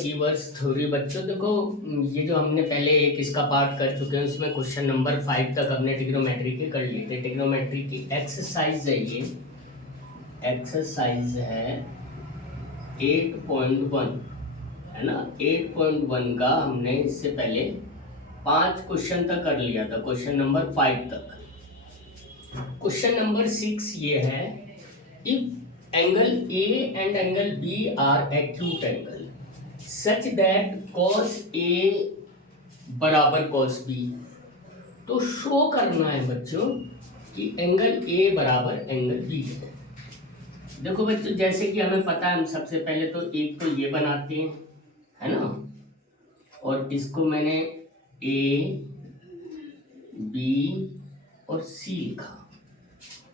Achievers theory बच्चों देखो, ये जो हमने पहले एक इसका पार्ट कर चुके हैं उसमें क्वेश्चन नंबर 5 तक हमने ट्रिग्नोमेट्री के कर लिए थे। ट्रिग्नोमेट्री की एक्सरसाइज है, ये एक्सरसाइज है 8.1 है ना। 8.1 का हमने इससे पहले 5 क्वेश्चन तक कर लिया था, क्वेश्चन नंबर 5 तक। क्वेश्चन नंबर 6 ये है, if angle A and angle B are acute angle such that cos A बराबर cos B, तो शो करना है बच्चों कि एंगल A बराबर एंगल B है। देखो बच्चों, जैसे कि हमें पता है, हम सबसे पहले तो एक तो ये बनाते हैं, है ना, और इसको मैंने A B और C लिखा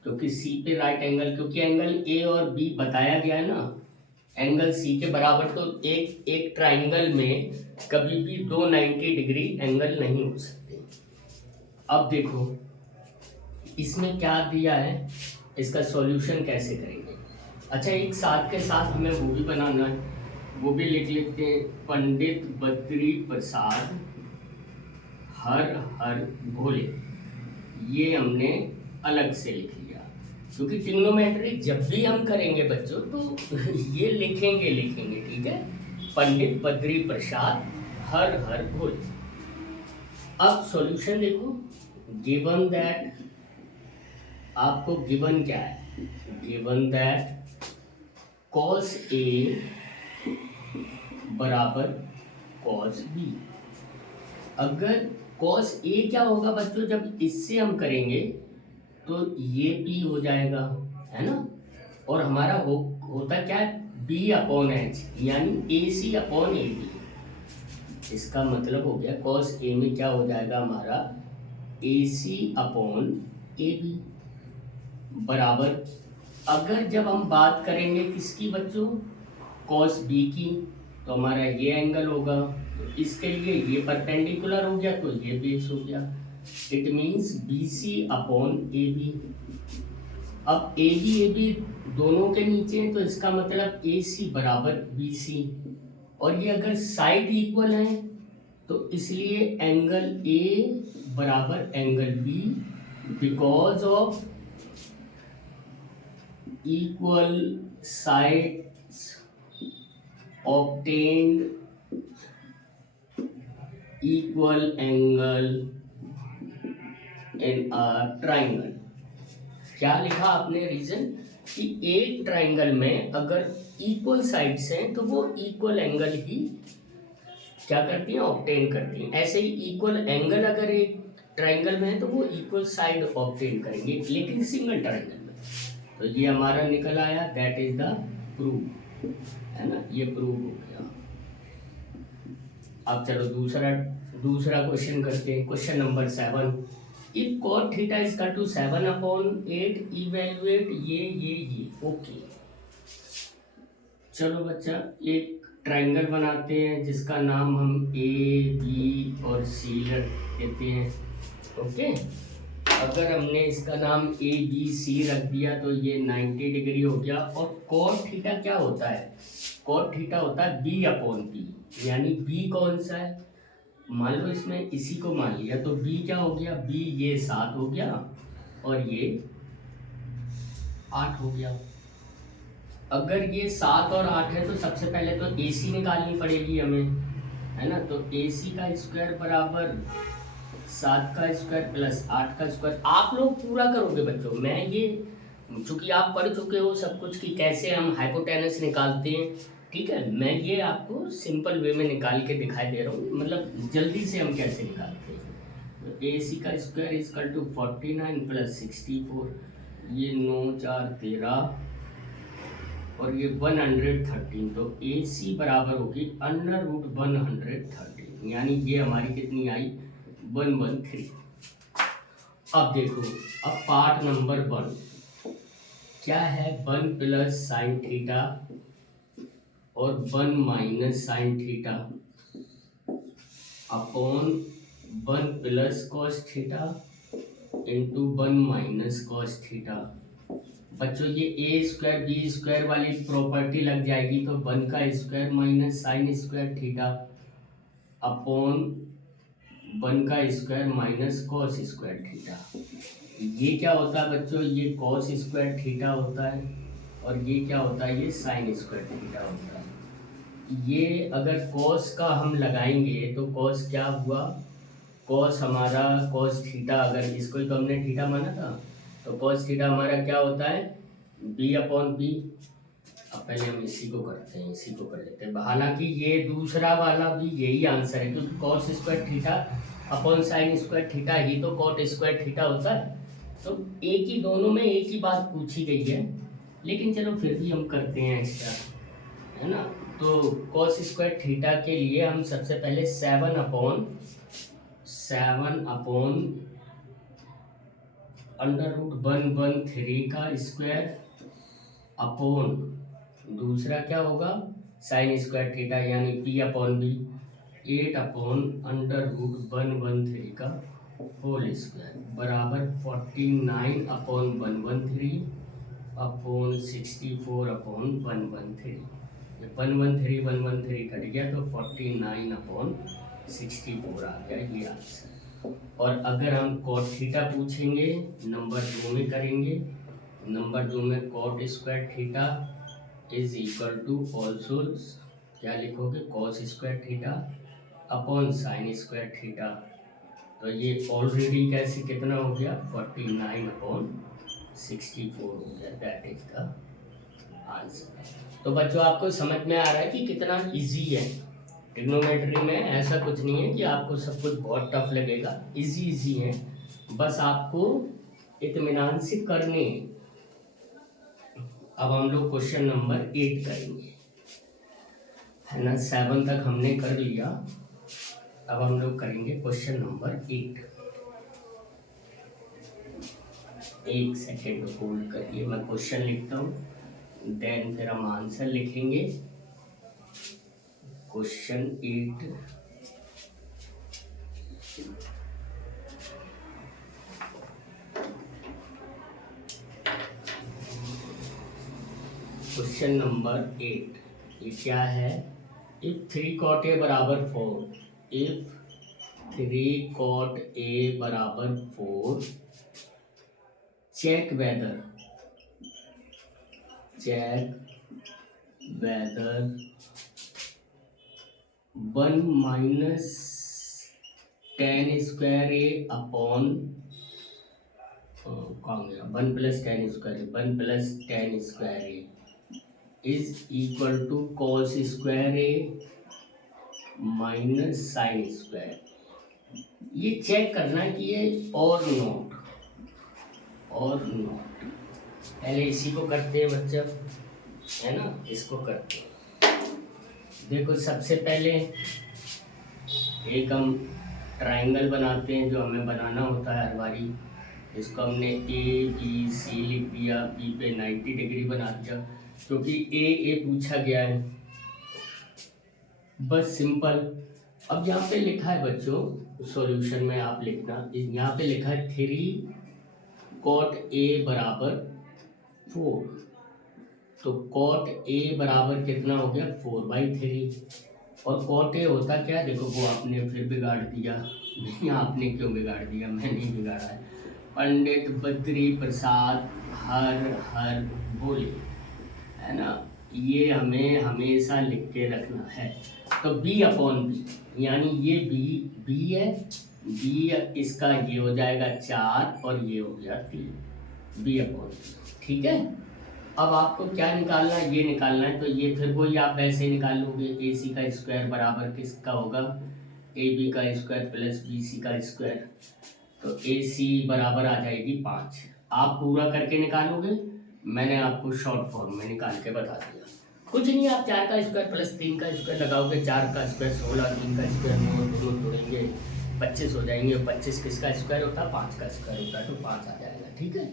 क्योंकि C पे राइट एंगल, क्योंकि एंगल A और B बताया गया है ना एंगल C के बराबर, तो एक ट्राइंगल में कभी भी दो 90 डिग्री एंगल नहीं हो सकते। अब देखो इसमें क्या दिया है, इसका सॉल्यूशन कैसे करेंगे। अच्छा, एक साथ के साथ हमें वो भी बनाना है, वो भी लिख लेते हैं। पंडित बद्री प्रसाद हर हर भोले, ये हमने अलग से लिख लिया क्योंकि ट्रिग्नोमेट्री जब भी हम करेंगे बच्चों तो ये लिखेंगे, ठीक है। पंडित बद्री प्रसाद हर हर भोले। अब सॉल्यूशन देखो, गिवन दैट, आपको गिवन क्या है, गिवन दैट cos A बराबर cos B। अगर cos A क्या होगा बच्चों, जब इससे हम करेंगे तो ये P हो जाएगा, है ना, और हमारा होता क्या है, B अपॉन H यानी AC अपॉन AB। इसका मतलब हो गया cos A में क्या हो जाएगा हमारा AC अपॉन AB बराबर, अगर जब हम बात करेंगे किसकी बच्चों, cos B की, तो हमारा ये एंगल होगा, तो इसके लिए ये परपेंडिकुलर हो गया तो ये बेस हो गया। It means BC upon AB। अब AB दोनों के नीचे है तो इसका मतलब AC बराबर BC, और ये अगर साइड इक्वल है तो इसलिए एंगल A बराबर angle B because of equal sides obtained equal angle in a triangle। क्या लिखा आपने रीजन, कि एक ट्राइंगल में अगर इक्वल साइड्स हैं तो वो इक्वल एंगल ही क्या करती हैं, ऑब्टेन करती हैं। ऐसे ही इक्वल एंगल अगर एक ट्राइंगल में है तो वो इक्वल साइड ऑब्टेन करेंगे, लेकिन सिंगल ट्राइंगल में। तो ये हमारा निकल आया, दैट इज द प्रूफ, है ना, ये प्रूव हो गया। अब चलो दूसरा क्वेश्चन करते हैं। Question number 7, if cot theta is equal to 7/8 evaluate ये ओके। चलो बच्चा, एक ट्राइंगल बनाते हैं जिसका नाम हम A B और C रख देते हैं, ओके। अगर हमने इसका नाम A B C रख दिया तो ये 90 डिग्री हो गया। और cot थीटा क्या होता है, cot थीटा होता है B अपॉन P, यानी B कौन सा है, मान लो इसमें इसी को मान लिया तो B क्या हो गया, B ये 7 हो गया और ये 8 हो गया। अगर ये 7 और 8 है तो सबसे पहले तो AC निकालनी पड़ेगी हमें, है ना। तो AC का स्क्वायर बराबर 7 का स्क्वायर प्लस 8 का स्क्वायर। आप लोग पूरा करोगे बच्चों, मैं ये चूंकि आप पढ़ चुके हो सब कुछ कि कैसे हम हाइपोटेनस निकालते हैं, ठीक है, मैं ये आपको सिंपल वे में निकाल के दिखाई दे रहा हूँ, मतलब जल्दी से हम कैसे निकालते हैं। तो AC का square is equal to 49 plus 64, ये 9 4 13 और ये 113, तो AC बराबर होगी √113, यानी ये हमारी कितनी आई, 113। अब देखो, अब पार्ट नंबर 1 क्या है, 1 प्लस साइन थीटा और 1 minus sine theta upon 1 plus cos theta into 1 minus cos theta बच्चों ये ए स्क्वायर बी स्क्वायर वाली प्रॉपर्टी लग जाएगी, तो 1 का square minus sine square theta upon 1 का square minus cos square theta. ये क्या होता है बच्चों, ये कॉस स्क्वायर थीटा होता है और ये क्या होता है, ये साइन स्क्वायर थीटा होता है। ये अगर कॉस का हम लगाएंगे तो कॉस क्या हुआ, कॉस हमारा कॉस थीटा, अगर इसको तो हमने थीटा माना था, तो कॉस थीटा हमारा क्या होता है, बी अपॉन बी। अब पहले हम इसी को करते हैं, इसी को कर लेते हैं। हालांकि ये दूसरा वाला भी यही आंसर है, क्योंकि cos square theta upon sine square theta ही तो कॉट स्क्वायर थीटा होता है। तो एक ही, दोनों में एक ही बात पूछी गई है, लेकिन चलो फिर भी हम करते हैं एक्स्ट्रा, है ना। तो कॉस स्क्वायर थीटा के लिए हम सबसे पहले 7 अपॉन √113 का स्क्वायर अपॉन दूसरा क्या होगा, साइन स्क्वायर थीटा यानी पी अपॉन बी 8 अपॉन √113 का होल स्क्वायर बराबर 49 अपॉन 113 अपॉन 64 अपॉन 113। 113 कट गया तो 49 अपॉन 64 आ गया ये आंसर। और अगर हम कॉट थीटा पूछेंगे नंबर 2 में करेंगे, नंबर 2 में cot square theta is equal to also क्या लिखोगे, cos square theta upon sine square theta. तो ये ऑलरेडी कैसे कितना हो गया, 49 अपॉन 64 हो गया, दैट इज द आंसर। तो बच्चों आपको समझ में आ रहा है कि कितना इजी है। ट्रिग्नोमेट्री में ऐसा कुछ नहीं है कि आपको सब कुछ बहुत टफ लगेगा, इजी है, बस आपको इत्मीनान से करने। अब हम लोग क्वेश्चन नंबर 8 करेंगे, है ना। 7 तक हमने कर लिया, अब हम लोग करेंगे क्वेश्चन नंबर 8। एक सेकेंड होल्ड करिए, मैं क्वेश्चन लिखता हूँ, देन फिर हम आंसर लिखेंगे। क्वेश्चन 8 क्वेश्चन नंबर 8 ये क्या है, इफ 3 cot a बराबर 4, इफ 3 cot a बराबर 4, check whether 1 minus tan square A upon 1 plus tan square A is equal to cos square A minus sine square. ये check करना है कि ये और नोट पहले इसी को करते हैं बच्चा, है ना, इसको करते हैं। देखो सबसे पहले एक हम ट्रायंगल बनाते हैं जो हमें बनाना होता है हर बारी। इसको हमने ए बी सी लिख दिया, बी पे 90 डिग्री बना दिया क्योंकि ए पूछा गया है, बस सिंपल। अब यहाँ पे लिखा है बच्चों, सॉल्यूशन में आप लिखना, यहाँ पे लिखा है 3 cot a बराबर 4, तो cot a बराबर कितना हो गया, 4/3। और cot a होता क्या, देखो वो आपने फिर बिगाड़ दिया, नहीं आपने क्यों बिगाड़ दिया, मैं नहीं बिगाड़ा है। पंडित बद्री प्रसाद हर बोले, है ना, ये हमें हमेशा लिख के रखना है। तो b अपॉन बी, यानी ये b है, b इसका ये हो जाएगा 4 और ये हो गया 3, b अपॉन बी, ठीक है। अब आपको क्या निकालना है, ये निकालना है, तो ये फिर वही आप ऐसे निकाल लोगे, ए सी का स्क्वायर बराबर किसका होगा, ए बी का स्क्वायर प्लस बी सी का स्क्वायर, तो ए सी बराबर आ जाएगी 5। आप पूरा करके निकालोगे, मैंने आपको शॉर्ट फॉर्म में निकाल के बता दिया। कुछ नहीं, आप 4 का स्क्वायर प्लस 3 का स्क्वायर लगाओगे, 4 का स्क्वायर 16, 3 का स्क्वायर 9, दोनों तोड़ेंगे 25 हो जाएंगे। 25 किसका स्क्वायर होता है, 5 का स्क्वायर होता है, तो 5 आ जाएगा, ठीक है।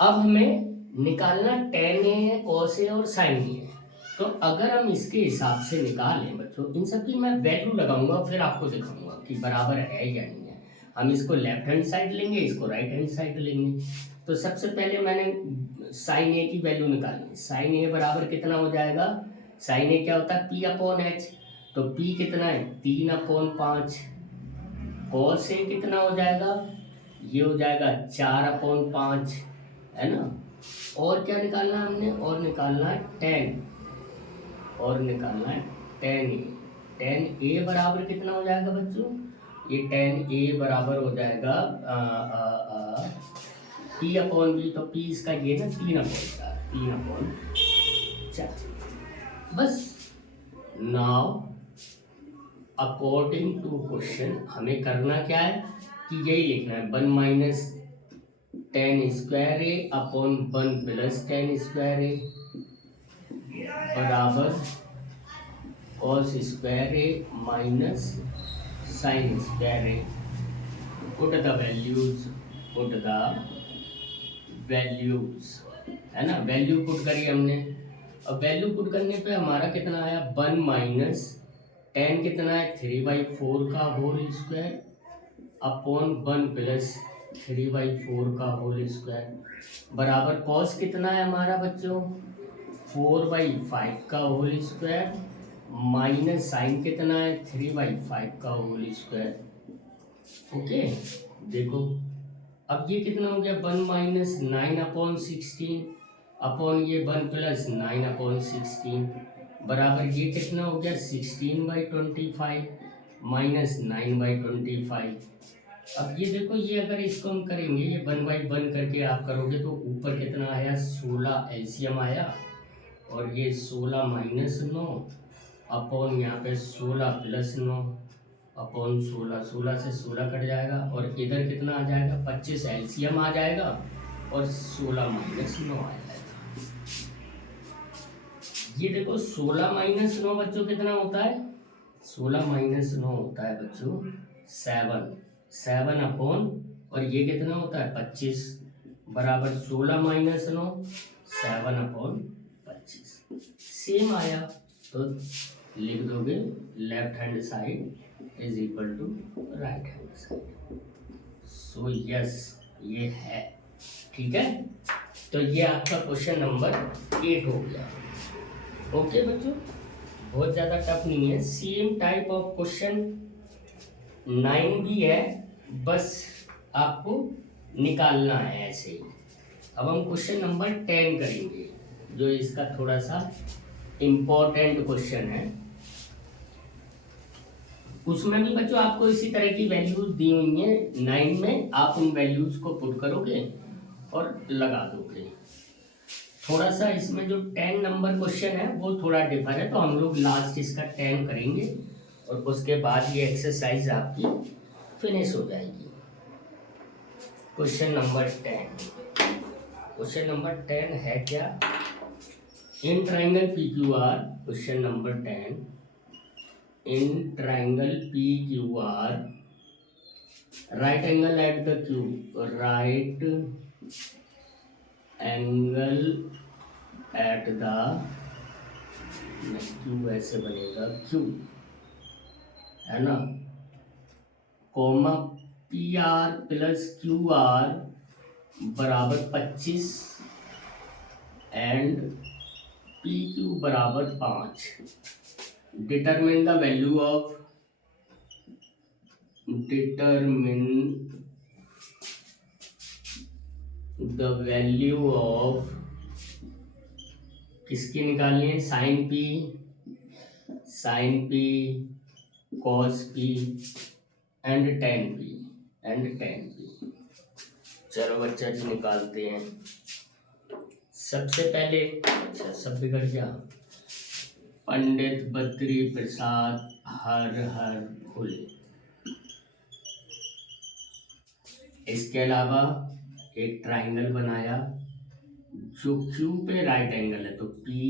अब हमें निकालना tan है, cos है और sin है। तो अगर हम इसके हिसाब से निकालें बच्चों, इन सब की मैं वैल्यू लगाऊंगा, फिर आपको दिखाऊंगा कि बराबर है या नहीं है। हम इसको लेफ्ट हैंड साइड लेंगे, इसको राइट हैंड साइड लेंगे। तो सबसे पहले मैंने साइन ए की वैल्यू निकाली। साइन ए बराबर कितना हो जाएगा, साइन ए क्या होता है पी अपॉन एच, तो पी कितना है 3/5। कॉस ए कितना हो जाएगा, ये हो जाएगा 4/5, है ना। और क्या निकालना है हमने, और निकालना है टेन, और निकालना है टेन ए। टेन ए बराबर कितना हो जाएगा बच्चों, ये टेन ए बराबर हो जाएगा पी अपॉन बी, तो पी इसका ये ना 3/4। बस नाउ अकॉर्डिंग टू क्वेश्चन हमें करना क्या है कि यही लिखना है 1 minus ten square A upon 1 plus ten square ए बराबर cos square A minus sine square A. Put the values, put the values, है ना। वैल्यू पुट करी हमने, अब वैल्यू पुट करने पे हमारा कितना आया 1 माइनस टेन कितना है 3/4 का होल स्क्वायर अपॉन 1 प्लस 3/4 का होल स्क्वायर बराबर कॉस कितना है हमारा बच्चों 4/5 का होल स्क्वायर माइनस साइन कितना है 3/5 का होल स्क्वायर। ओके, देखो अब ये कितना हो गया 1 माइनस 9/16 अपॉन ये 1 प्लस 9/16 बराबर ये कितना हो गया 16/25 माइनस 9/25। अब ये देखो, ये अगर इसको हम करेंगे, ये 1/1 करके आप करोगे तो ऊपर कितना आया 16 एलसीएम आया, और ये 16 माइनस 9 अपॉन यहाँ पे 16 प्लस 9 अपॉन 16, 16 से 16 कट जाएगा, और इधर कितना आ जाएगा 25 एलसीएम आ जाएगा, और 16 माइनस 9 आ जाएगा। ये देखो 16 माइनस 9 बच्चों कितना होता है, 16 माइनस 9 होता है बच्चों 7 अपॉन, और ये कितना होता है 25 बराबर 16 माइनस 9 7/25। सेम आया तो लिख दोगे left hand side is equal to right hand side. So yes, ये है, ठीक है। तो ये आपका क्वेश्चन नंबर 8 हो गया। ओके बच्चों, बहुत ज़्यादा टफ नहीं है। सेम टाइप ऑफ क्वेश्चन 9 भी है, बस आपको निकालना है ऐसे ही। अब हम क्वेश्चन नंबर 10 करेंगे, जो इसका थोड़ा सा इम्पोर्टेंट क्वेश्चन है। उसमें भी बच्चों आपको इसी तरह की वैल्यूज दी हुई हैं 9 में, आप उन वैल्यूज को पुट करोगे और लगा दोगे। थोड़ा सा इसमें जो 10 नंबर क्वेश्चन है वो थोड़ा डिफर है, तो हम लोग लास्ट इसका 10 करेंगे और उसके बाद ये एक्सरसाइज आपकी फिनिश हो जाएगी। क्वेश्चन नंबर 10, क्वेश्चन नंबर 10 है क्या, in triangle P Q R, question number 10, in triangle P Q R right angle at the Q, right angle at the Q, ऐसे बनेगा क्यू, है ना, comma P R plus Q R बराबर 25 and P Q बराबर 5। Determine the value of, determine the value of, किसकी निकालनी है, sine P cos P and tan P, चलो बच्चा जी निकालते हैं। सबसे पहले, अच्छा सब बिगड़ गया, पंडित बद्री प्रसाद हर हर फुले। इसके अलावा एक ट्राइंगल बनाया जो क्यू पे राइट एंगल है, तो पी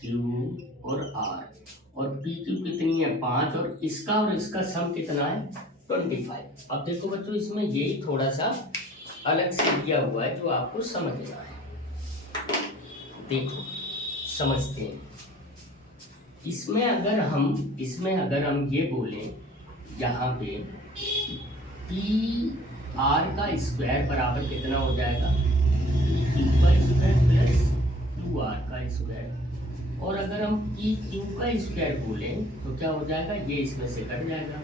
क्यू और आर, और पी क्यू कितनी है 5, और इसका सम कितना है 25। अब देखो बच्चों, इसमें यही थोड़ा सा अलग से दिया हुआ है जो आपको समझना है। देखो समझते हैं, इसमें अगर हम ये बोलें यहाँ पे P आर का स्क्वायर बराबर कितना हो जाएगा, क्यू का स्क्वायर प्लस क्यू आर का स्क्वायर। और अगर हम पी क्यू का स्क्वायर बोलें तो क्या हो जाएगा, ये इसमें से कट जाएगा,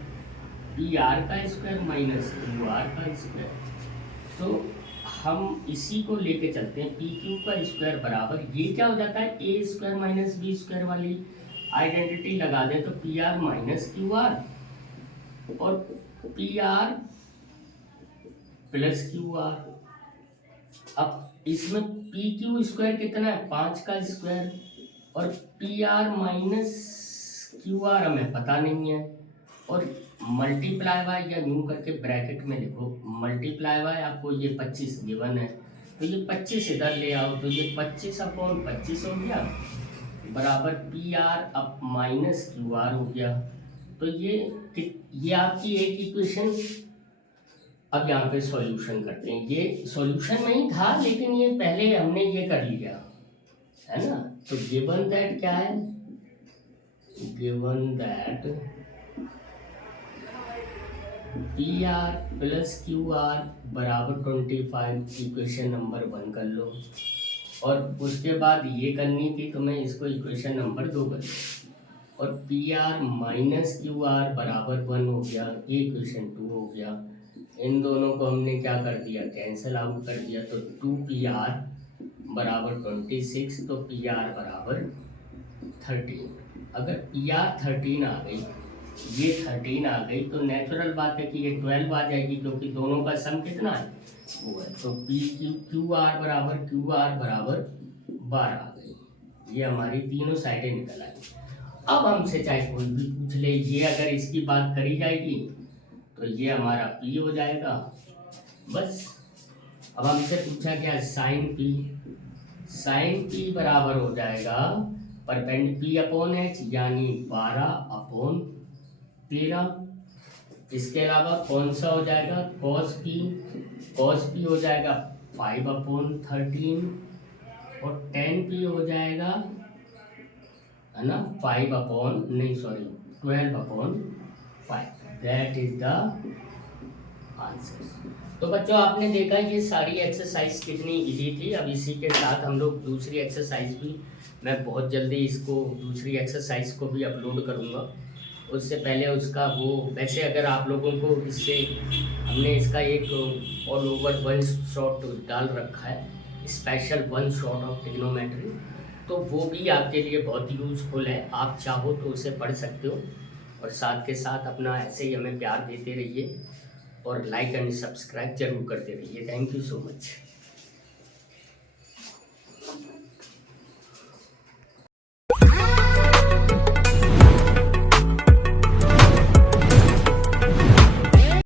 पी आर का स्क्वायर माइनस क्यू आर का स्क्वायर। तो हम इसी को लेके चलते हैं, पी क्यू का स्क्वायर बराबर ये क्या हो जाता है, A square minus B square वाली आइडेंटिटी लगा दें तो P R minus Q R और P R plus Q R. अब इसमें पी क्यू स्क्वायर कितना है, 5 का स्क्वायर, और P R minus Q are हमें पता नहीं है, और मल्टीप्लाई बाय या यूं करके ब्रैकेट में लिखो, मल्टीप्लाई बाय आपको ये 25 गिवन है तो ये 25 इधर ले आओ तो ये 25/25 हो गया बराबर पी आर अब माइनस क्यू आर हो गया। तो ये आपकी एक इक्वेशन। अब यहाँ पे सॉल्यूशन करते हैं, ये सॉल्यूशन नहीं था लेकिन ये पहले हमने ये कर लिया है ना। तो गिवन दैट क्या है, given that P R plus Q R बराबर 25, इक्वेशन नंबर 1 कर लो। और उसके बाद ये करनी थी तो मैं इसको इक्वेशन नंबर 2 कर लो, और P R minus Q R बराबर 1 हो गया, ये इक्वेशन 2 हो गया। इन दोनों को हमने क्या कर दिया, कैंसिल आउट कर दिया, तो 2 पी आर बराबर 26, तो पी आर बराबर 13। अगर पी आर 13 आ गई, ये 13 आ गई तो नेचुरल बात है कि ये 12 आ जाएगी क्योंकि दोनों का सम कितना है वो है। तो पी क्यू क्यू आर बराबर 12 आ गई, ये हमारी तीनों साइडें निकल आई। अब हमसे चाहे कोई भी पूछ ले, ये अगर इसकी बात करी जाएगी तो ये हमारा P हो जाएगा बस। अब हमसे पूछा गया साइन P, साइन P बराबर हो जाएगा परपेंड P अपॉन H यानी 12/13। इसके अलावा कौन सा हो जाएगा, cos P, cos P हो जाएगा 5/13 और tan P हो जाएगा है ना 12/5। That is the answer. तो बच्चों आपने देखा ये सारी एक्सरसाइज कितनी इजी थी। अब इसी के साथ हम लोग दूसरी एक्सरसाइज भी, मैं बहुत जल्दी इसको दूसरी एक्सरसाइज को भी अपलोड करूँगा। उससे पहले उसका वो, वैसे अगर आप लोगों को इससे हमने इसका एक ऑल ओवर 1 शॉट डाल रखा है, स्पेशल 1 शॉट ऑफ ट्रिग्नोमेट्री, तो वो भी आपके लिए बहुत यूज़फुल है। आप चाहो तो उसे पढ़ सकते हो और साथ के साथ अपना ऐसे ही हमें प्यार देते रहिए और लाइक एंड सब्सक्राइब जरूर करते रहिए। Thank you so much.